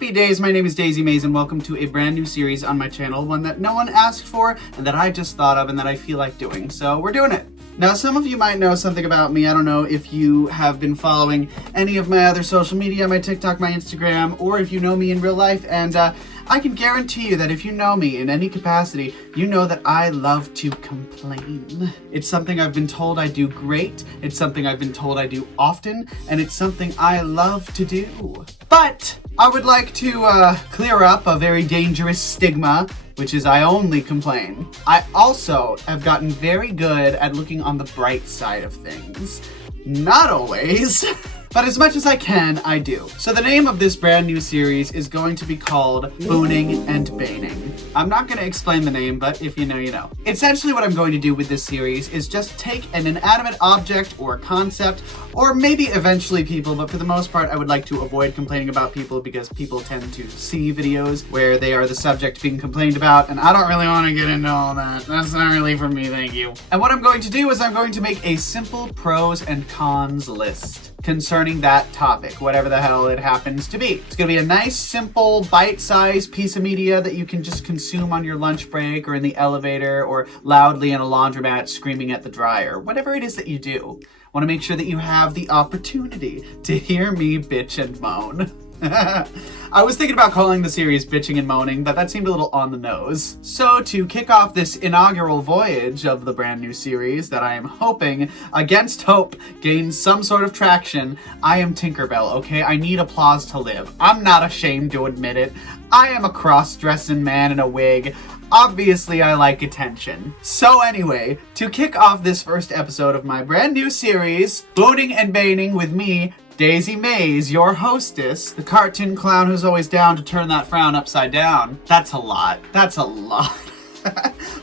Happy days, my name is Maize and welcome to a brand new series on my channel, one that no one asked for and that I just thought of and that I feel like doing, so we're doing it. Now, some of you might know something about me. I don't know if you have been following any of my other social media, my TikTok, my Instagram, or if you know me in real life, and I can guarantee you that if you know me in any capacity, you know that I love to complain. It's something I've been told I do great, it's something I've been told I do often, and it's something I love to do. But I would like to clear up a very dangerous stigma, which is I only complain. I also have gotten very good at looking on the bright side of things. Not always. But as much as I can, I do. So the name of this brand new series is going to be called Booning and Baining. I'm not going to explain the name, but if you know, you know. Essentially what I'm going to do with this series is just take an inanimate object or concept, or maybe eventually people, but for the most part I would like to avoid complaining about people because people tend to see videos where they are the subject being complained about, and I don't really want to get into all that. That's not really for me, thank you. And what I'm going to do is I'm going to make a simple pros and cons list concerning that topic, whatever the hell it happens to be. It's gonna be a nice, simple, bite-sized piece of media that you can just consume on your lunch break or in the elevator or loudly in a laundromat screaming at the dryer. Whatever it is that you do, I wanna make sure that you have the opportunity to hear me bitch and moan. I was thinking about calling the series Bitching and Moaning, but that seemed a little on the nose. So to kick off this inaugural voyage of the brand new series that I am hoping, against hope, gains some sort of traction, I am Tinkerbell, okay? I need applause to live. I'm not ashamed to admit it. I am a cross-dressing man in a wig. Obviously, I like attention. So anyway, to kick off this first episode of my brand new series, Booning and Baining with me, Daisy Maize, your hostess, the cartoon clown who's always down to turn that frown upside down. That's a lot. That's a lot.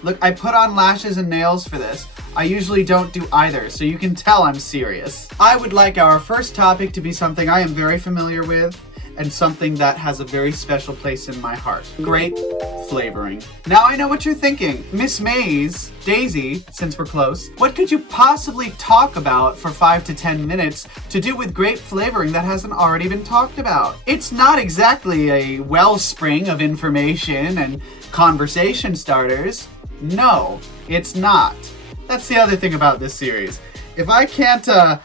Look, I put on lashes and nails for this. I usually don't do either, so you can tell I'm serious. I would like our first topic to be something I am very familiar with, and something that has a very special place in my heart. Grape flavoring. Now I know what you're thinking. Miss Maize, Daisy, since we're close, what could you possibly talk about for 5 to 10 minutes to do with grape flavoring that hasn't already been talked about? It's not exactly a wellspring of information and conversation starters. No, it's not. That's the other thing about this series. If I can't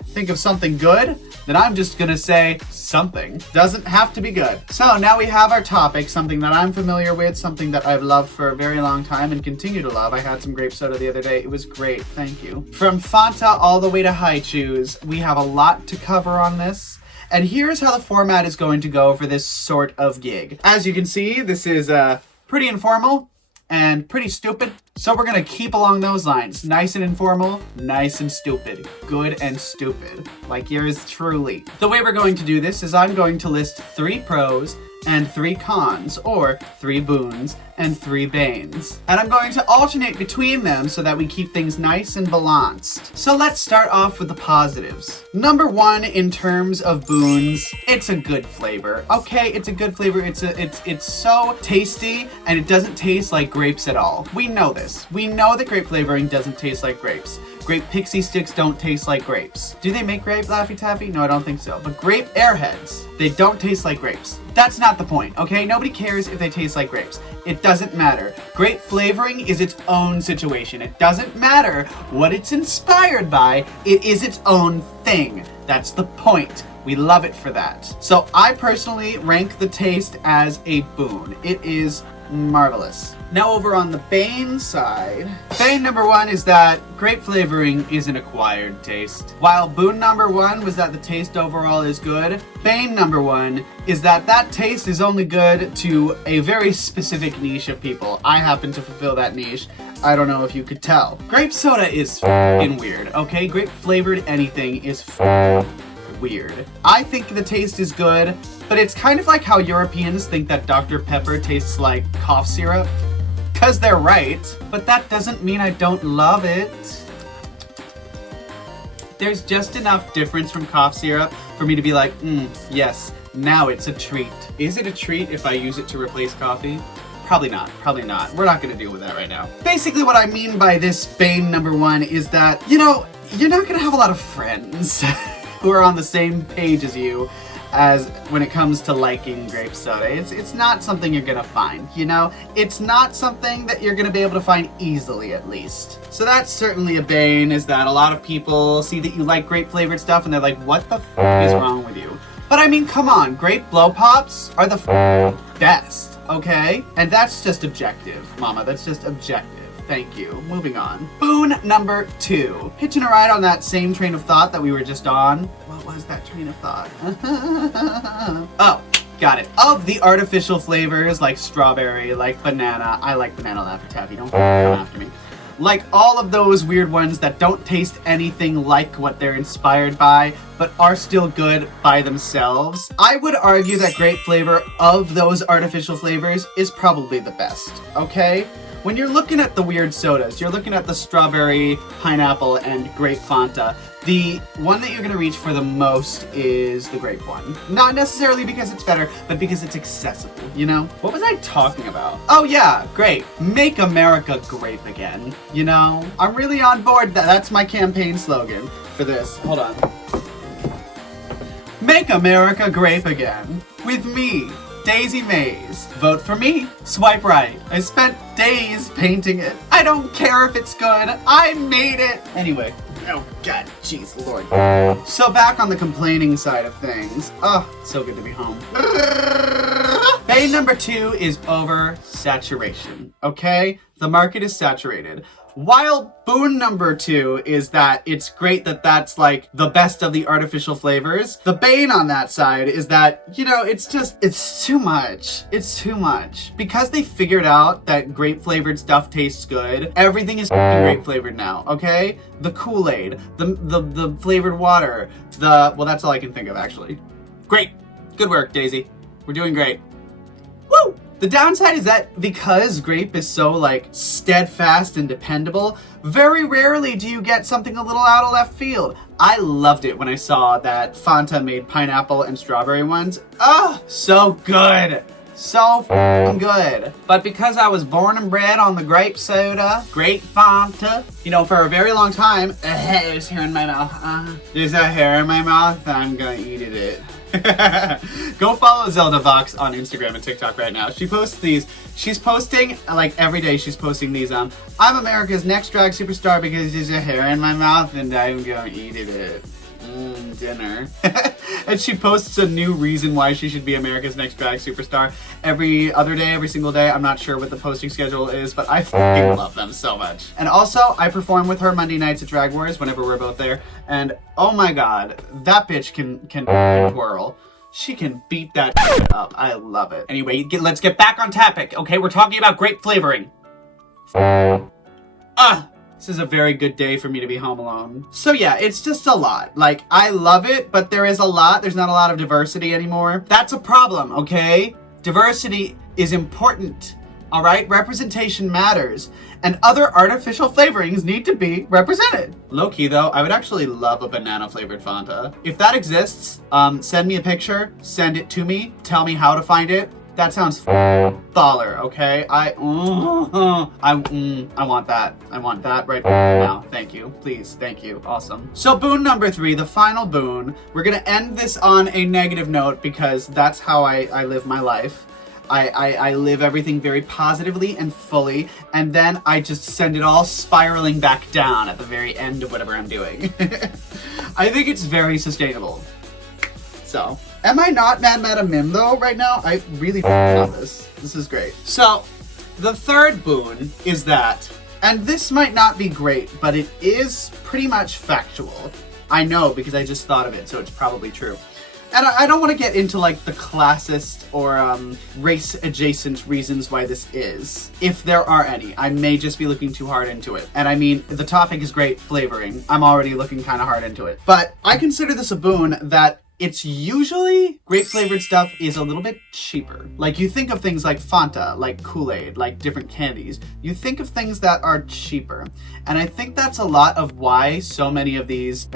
think of something good, then I'm just gonna say something. Doesn't have to be good. So now we have our topic, something that I'm familiar with, something that I've loved for a very long time and continue to love. I had some grape soda the other day. It was great, thank you. From Fanta all the way to High Chews, we have a lot to cover on this. And here's how the format is going to go for this sort of gig. As you can see, this is pretty informal and pretty stupid. So we're gonna keep along those lines. Nice and informal, nice and stupid. Good and stupid. Like yours truly. The way we're going to do this is I'm going to list 3 pros and 3 cons, or 3 boons and 3 banes. And I'm going to alternate between them so that we keep things nice and balanced. So let's start off with the positives. Number 1, in terms of boons, it's a good flavor. Okay, it's a good flavor. It's so tasty and it doesn't taste like grapes at all. We know this. We know that grape flavoring doesn't taste like grapes. Grape pixie sticks don't taste like grapes. Do they make grape Laffy Taffy? No, I don't think so. But grape Airheads, they don't taste like grapes. That's not the point, okay? Nobody cares if they taste like grapes. It doesn't matter. Grape flavoring is its own situation. It doesn't matter what it's inspired by. It is its own thing. That's the point. We love it for that. So I personally rank the taste as a boon. It is marvelous. Now over on the bane side, bane number 1 is that grape flavoring is an acquired taste. While boon number 1 was that the taste overall is good, bane number 1 is that that taste is only good to a very specific niche of people. I happen to fulfill that niche. I don't know if you could tell. Grape soda is f***ing weird, okay? Grape flavored anything is weird. I think the taste is good, but it's kind of like how Europeans think that Dr. Pepper tastes like cough syrup. Because they're right, but that doesn't mean I don't love it. There's just enough difference from cough syrup for me to be like, yes, now it's a treat. Is it a treat if I use it to replace coffee? Probably not, probably not. We're not gonna deal with that right now. Basically what I mean by this bane number 1 is that, you know, you're not gonna have a lot of friends who are on the same page as you as when it comes to liking grape soda. It's not something you're gonna find, you know? It's not something that you're gonna be able to find easily, at least. So that's certainly a bane, is that a lot of people see that you like grape flavored stuff and they're like, what the f is wrong with you? But I mean, come on, grape blow pops are the best, okay? And that's just objective, mama, that's just objective. Thank you. Moving on. Boon number 2. Hitching a ride on that same train of thought that we were just on. What was that train of thought? Oh, got it. Of the artificial flavors like strawberry, like banana. I like banana Laffy Taffy. Don't come after me. Like all of those weird ones that don't taste anything like what they're inspired by, but are still good by themselves. I would argue that grape flavor of those artificial flavors is probably the best, okay? When you're looking at the weird sodas, you're looking at the strawberry, pineapple, and grape Fanta. The one that you're gonna reach for the most is the grape one. Not necessarily because it's better, but because it's accessible, you know? What was I talking about? Oh yeah, grape. Make America grape again, you know? I'm really on board. That's my campaign slogan for this. Hold on. Make America grape again. With me, Daisy Maize. Vote for me. Swipe right. I spent days painting it. I don't care if it's good. I made it. Anyway. Oh god, jeez Lord. So back on the complaining side of things. Oh, so good to be home. Bane number 2 is oversaturation. Okay? The market is saturated. While boon number 2 is that it's great that that's like the best of the artificial flavors, the bane on that side is that, you know, it's too much. It's too much. Because they figured out that grape flavored stuff tastes good, everything is grape flavored now, okay? The Kool-Aid, the flavored water, well, that's all I can think of actually. Great. Good work, Daisy. We're doing great. Woo! The downside is that because grape is so like steadfast and dependable, very rarely do you get something a little out of left field. I loved it when I saw that Fanta made pineapple and strawberry ones. Oh, so good. So f***ing good. But because I was born and bred on the grape soda, grape Fanta, you know, for a very long time, there's hair in my mouth. There's a hair in my mouth, I'm gonna eat it. Go follow Zelda Vox on Instagram and TikTok right now. She posts these. She's posting like every day. She's posting these. I'm America's next drag superstar because there's a hair in my mouth and I'm gonna eat it. Dinner. And she posts a new reason why she should be America's next drag superstar every other day, every single day. I'm not sure what the posting schedule is, but I fucking love them so much. And also, I perform with her Monday nights at Drag Wars whenever we're both there. And oh my god, that bitch can twirl. She can beat that shit up. I love it. Anyway, let's get back on topic, okay? We're talking about grape flavoring. This is a very good day for me to be home alone. So yeah, it's just a lot. Like, I love it, but there is a lot. There's not a lot of diversity anymore. That's a problem, okay? Diversity is important, all right? Representation matters. And other artificial flavorings need to be represented. Low-key though, I would actually love a banana flavored Fanta. If that exists, send me a picture, send it to me, tell me how to find it. That sounds baller, okay? I want that. I want that right now. Thank you. Please. Thank you. Awesome. So boon number 3, the final boon. We're gonna end this on a negative note because that's how I live my life. I live everything very positively and fully, and then I just send it all spiraling back down at the very end of whatever I'm doing. I think it's very sustainable. So, am I not Mad Madam Mim though right now? I really love this. This is great. So, the third boon is that, and this might not be great, but it is pretty much factual. I know because I just thought of it, so it's probably true. And I don't want to get into like the classist or race adjacent reasons why this is, if there are any. I may just be looking too hard into it. And I mean, the topic is grape flavoring. I'm already looking kind of hard into it. But I consider this a boon that it's usually grape flavored stuff is a little bit cheaper. Like you think of things like Fanta, like Kool-Aid, like different candies. You think of things that are cheaper. And I think that's a lot of why so many of these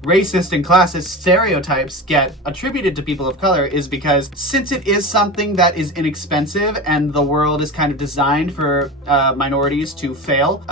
racist and classist stereotypes get attributed to people of color is because since it is something that is inexpensive and the world is kind of designed for minorities to fail,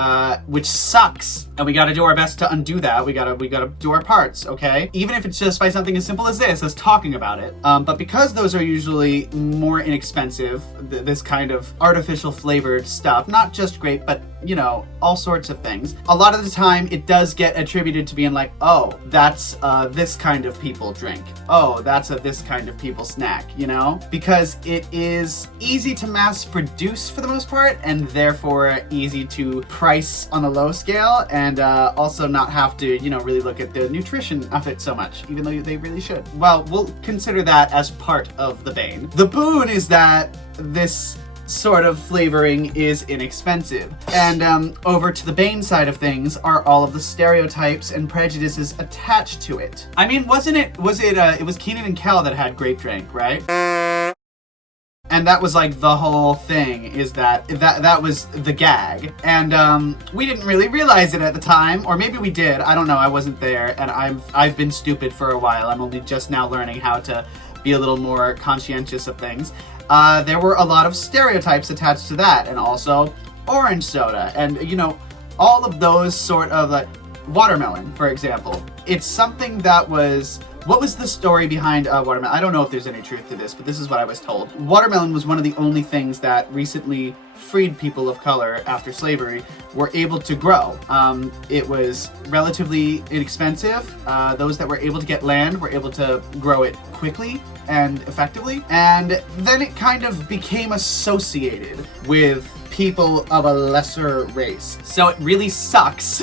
which sucks. And we gotta do our best to undo that. We gotta do our parts, okay? Even if it's just by something as simple as this, as talking about it. But because those are usually more inexpensive, this kind of artificial flavored stuff, not just grape, but you know, all sorts of things, a lot of the time it does get attributed to being like, oh, that's this kind of people drink. Oh, that's a this kind of people snack, you know? Because it is easy to mass produce for the most part, and therefore easy to price on a low scale, and also not have to, you know, really look at the nutrition of it so much, even though they really should. Well, we'll consider that as part of the bane. The boon is that this sort of flavoring is inexpensive. And over to the bane side of things are all of the stereotypes and prejudices attached to it. I mean, it was Keenan and Kel that had grape drink, right? And that was like the whole thing, is that was the gag. And we didn't really realize it at the time, or maybe we did, I don't know, I wasn't there, and I've been stupid for a while. I'm only just now learning how to be a little more conscientious of things. There were a lot of stereotypes attached to that, and also orange soda, and you know, all of those sort of, like, watermelon, for example. It's something that was, what was the story behind watermelon? I don't know if there's any truth to this, but this is what I was told. Watermelon was one of the only things that recently freed people of color after slavery were able to grow. It was relatively inexpensive. Those that were able to get land were able to grow it quickly and effectively. And then it kind of became associated with people of a lesser race. So it really sucks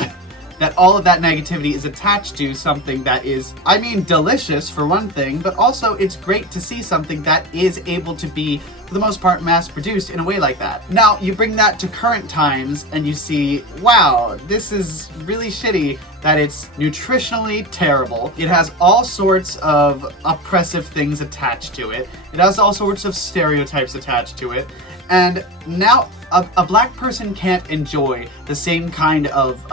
that all of that negativity is attached to something that is, I mean, delicious for one thing, but also it's great to see something that is able to be, for the most part, mass-produced in a way like that. Now, you bring that to current times and you see, wow, this is really shitty that it's nutritionally terrible. It has all sorts of oppressive things attached to it. It has all sorts of stereotypes attached to it. And now a black person can't enjoy the same kind of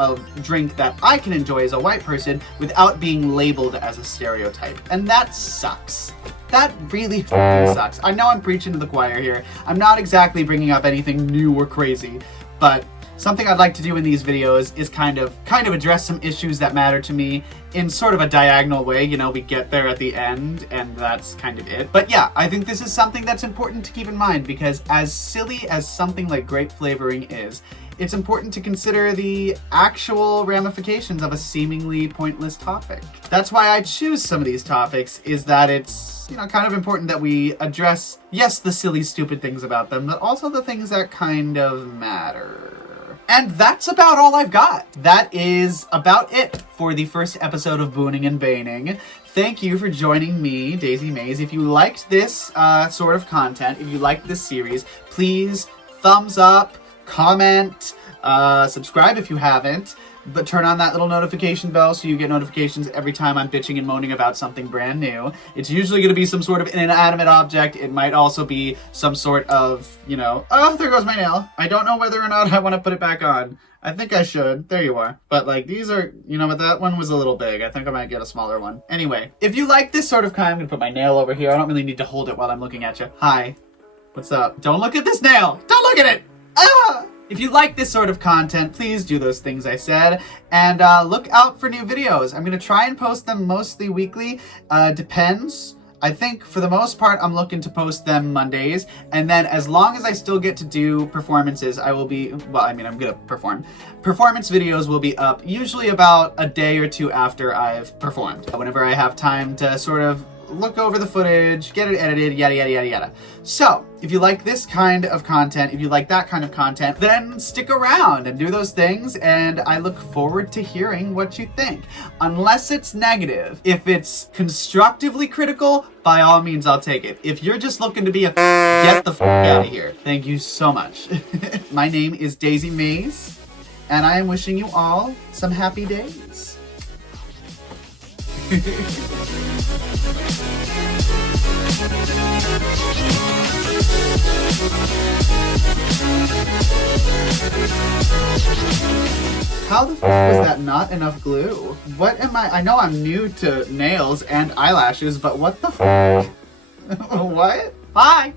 drink that I can enjoy as a white person without being labeled as a stereotype. And that sucks. That really fucking sucks. I know I'm preaching to the choir here. I'm not exactly bringing up anything new or crazy, but something I'd like to do in these videos is kind of address some issues that matter to me in sort of a diagonal way. You know, we get there at the end and that's kind of it. But yeah, I think this is something that's important to keep in mind, because as silly as something like grape flavoring is, it's important to consider the actual ramifications of a seemingly pointless topic. That's why I choose some of these topics, is that it's, you know, kind of important that we address, yes, the silly, stupid things about them, but also the things that kind of matter. And that's about all I've got. That is about it for the first episode of Booning and Baning. Thank you for joining me, Daisy Maize. If you liked this sort of content, if you liked this series, please thumbs up, comment, subscribe if you haven't, but turn on that little notification bell so you get notifications every time I'm bitching and moaning about something brand new. It's usually going to be some sort of inanimate object. It might also be some sort of, you know, oh, there goes my nail. I don't know whether or not I want to put it back on. I think I should. There you are. But like, these are, you know what, that one was a little big. I think I might get a smaller one. Anyway, if you like this sort of kind, I'm going to put my nail over here. I don't really need to hold it while I'm looking at you. Hi. What's up? Don't look at this nail. Don't look at it. Ah! If you like this sort of content, please do those things I said, and look out for new videos. I'm going to try and post them mostly weekly. Depends. I think for the most part, I'm looking to post them Mondays, and then as long as I still get to do performances, I will be, well, I mean, I'm going to perform. Performance videos will be up usually about a day or two after I've performed, whenever I have time to sort of look over the footage, get it edited, yada, yada, yada, yada. So, if you like this kind of content, if you like that kind of content, then stick around and do those things, and I look forward to hearing what you think. Unless it's negative. If it's constructively critical, by all means, I'll take it. If you're just looking to be a get the out of here. Thank you so much. My name is Daisy Maize, and I am wishing you all some happy days. How the f was that not enough glue? What am I know I'm new to nails and eyelashes, but what the f? What? Bye!